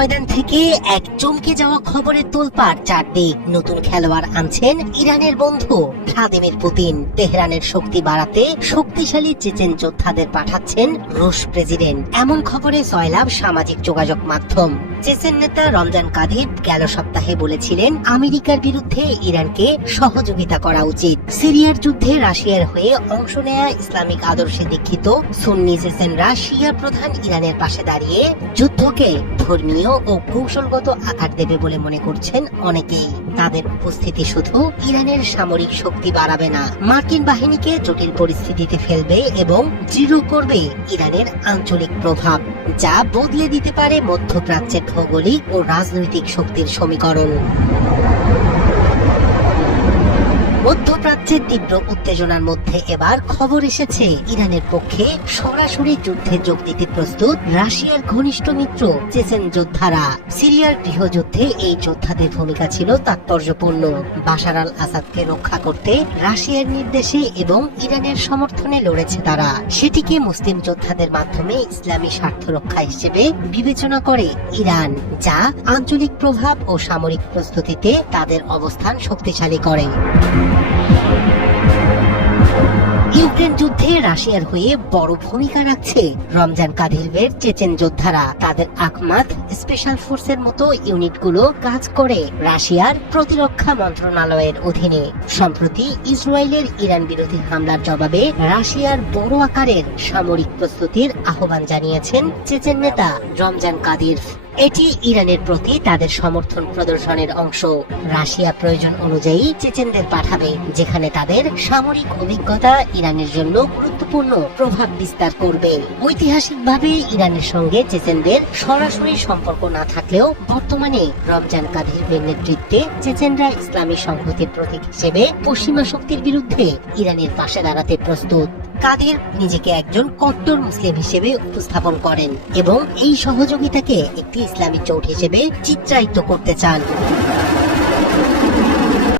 ময়দান থেকে এক চমকে যাওয়া খবরের তোলপাড় চারদিক। নতুন খেলোয়াড় আনছেন ইরানের বন্ধু ভ্লাদিমির পুতিন। তেহরানের শক্তি বাড়াতে শক্তিশালী চেচেন যোদ্ধাদের পাঠাচ্ছেন রুশ প্রেসিডেন্ট। এমন খবরে জয়লাভ সামাজিক যোগাযোগ মাধ্যম। চেচেন নেতা রমজান কাদির গেল সপ্তাহে বলেছিলেন আমেরিকার বিরুদ্ধে ইরানকে সহযোগিতা করা উচিত। সিরিয়ার যুদ্ধে রাশিয়ার হয়ে অংশ নেয়া ইসলামিক আদর্শে দীক্ষিত সুন্নি চেচেনরা শিয়া প্রধান ইরানের পাশে দাঁড়িয়ে যুদ্ধকে ধর্মীয় ও কৌশলগত আকার দেবে বলে মনে করছেন অনেকেই। তাদের উপস্থিতি শুধু ইরানের সামরিক শক্তি বাড়াবে না, মার্কিন বাহিনীকে জটিল পরিস্থিতিতে ফেলবে এবং দৃঢ় করবে ইরানের আঞ্চলিক প্রভাব, যা বদলে দিতে পারে মধ্যপ্রাচ্যের ভৌগোলিক ও রাজনৈতিক শক্তির সমীকরণ। মধ্যপ্রাচ্যের তীব্র উত্তেজনার মধ্যে এবার খবর এসেছে ইরানের পক্ষে সরাসরি যুদ্ধে যোগ দিতে প্রস্তুত রাশিয়ার ঘনিষ্ঠ মিত্র চেচেন যোদ্ধারা। সিরিয়ার গৃহযুদ্ধে এই যোদ্ধাদের ভূমিকা ছিল তাৎপর্যপূর্ণ। বাশার আল আসাদকে রক্ষা করতে রাশিয়ার নির্দেশে এবং ইরানের সমর্থনে লড়েছে তারা। সেটিকে মুসলিম যোদ্ধাদের মাধ্যমে ইসলামী স্বার্থ রক্ষা হিসেবে বিবেচনা করে ইরান, যা আঞ্চলিক প্রভাব ও সামরিক প্রস্তুতিতে তাদের অবস্থান শক্তিশালী করে। ইউক্রেন যুদ্ধে রাশিয়ার হয়ে বড় ভূমিকা রাখছে রমজান কাদিরভের চেচেন যোদ্ধারা। তাদের আখমাত স্পেশাল ফোর্সের মতো ইউনিটগুলো কাজ করে রাশিয়ার প্রতিরক্ষা মন্ত্রণালয়ের অধীনে। সম্প্রতি ইসরায়েলের ইরান বিরোধী হামলার জবাবে রাশিয়ার বড় আকারের সামরিক প্রস্তুতির আহ্বান জানিয়েছেন চেচেন নেতা রমজান কাদিরভ। এটি ইরানের প্রতি তাদের সমর্থন প্রদর্শনের অংশ। রাশিয়া প্রয়োজন অনুযায়ী চেচেনদের পাঠাবে, যেখানে তাদের সামরিক অভিজ্ঞতা ইরানের জন্য গুরুত্বপূর্ণ প্রভাব বিস্তার করবে। ঐতিহাসিকভাবে ইরানের সঙ্গে চেচেনদের সরাসরি সম্পর্ক না থাকলেও বর্তমানে রমজান কাদিরভের নেতৃত্বে চেচেনরা ইসলামী সংহতির প্রতীক হিসেবে পশ্চিমা শক্তির বিরুদ্ধে ইরানের পাশে দাঁড়াতে প্রস্তুত। কাদির নিজেকে একজন কট্টর মুসলিম হিসেবে উপস্থাপন করেন এবং এই সহযোগিতাকে একটি ইসলামী জোট হিসেবে চিত্রায়িত করতে চান।